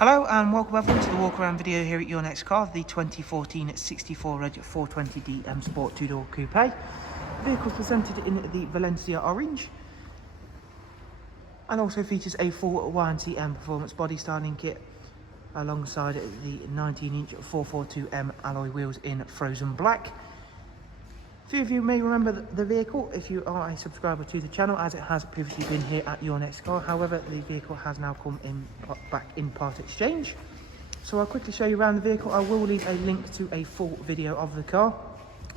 Hello and welcome everyone to the walk around video here at YNC Car, the 2014 64 Reg 420D M Sport 2-door coupe. The vehicle presented in the Valencia orange and also features a full YNC Mperformance body styling kit alongside the 19-inch 442M alloy wheels in frozen black. A few of you may remember the vehicle if you are a subscriber to the channel, as it has previously been here at YNC Car. However, the vehicle has now come back in part exchange. So I'll quickly show you around the vehicle. I will leave a link to a full video of the car.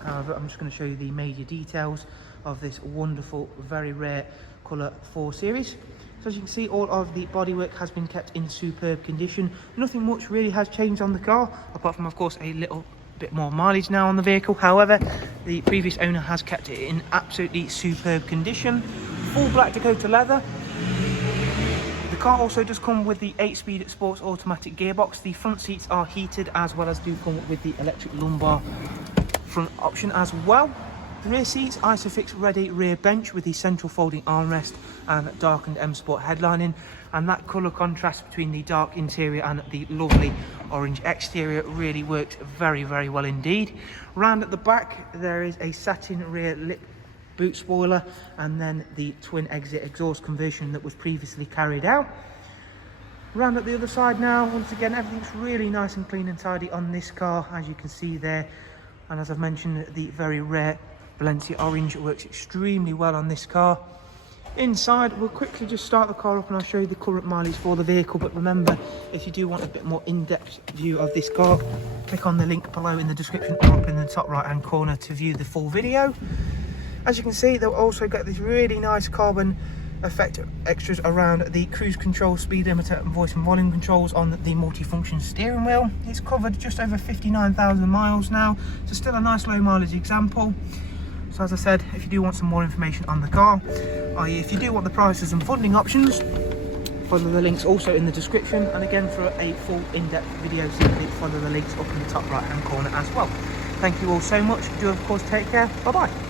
However, I'm just going to show you the major details of this wonderful, very rare colour 4 Series. So as you can see, all of the bodywork has been kept in superb condition. Nothing much really has changed on the car, apart from, of course, a little bit more mileage now on the vehicle. However, the previous owner has kept it in absolutely superb condition. Full black Dakota leather. The car also does come with the 8-speed sports automatic gearbox. The front seats are heated, as well as do come with the electric lumbar front option as well. The rear seats, Isofix ready rear bench with the central folding armrest and darkened M Sport headlining, and that colour contrast between the dark interior and the lovely orange exterior really works very well indeed. Round at the back there is a satin rear lip boot spoiler and then the twin exit exhaust conversion that was previously carried out. Round at the other side now, once again everything's really nice and clean and tidy on this car, as you can see there, and as I've mentioned, the very rare Valencia orange works extremely well on this car. Inside, we'll quickly just start the car up and I'll show you the current mileage for the vehicle. But remember, if you do want a bit more in-depth view of this car, click on the link below in the description or up in the top right hand corner to view the full video. As you can see, they'll also get this really nice carbon effect extras around the cruise control, speed limiter and voice and volume controls on the multifunction steering wheel. It's covered just over 59,000 miles now, so still a nice low mileage example. So as I said, if you do want some more information on the car, i.e. if you do want the prices and funding options, follow the links also in the description. And again, for a full in-depth video, simply follow the links up in the top right hand corner as well. Thank you all so much. Do of course take care. Bye bye.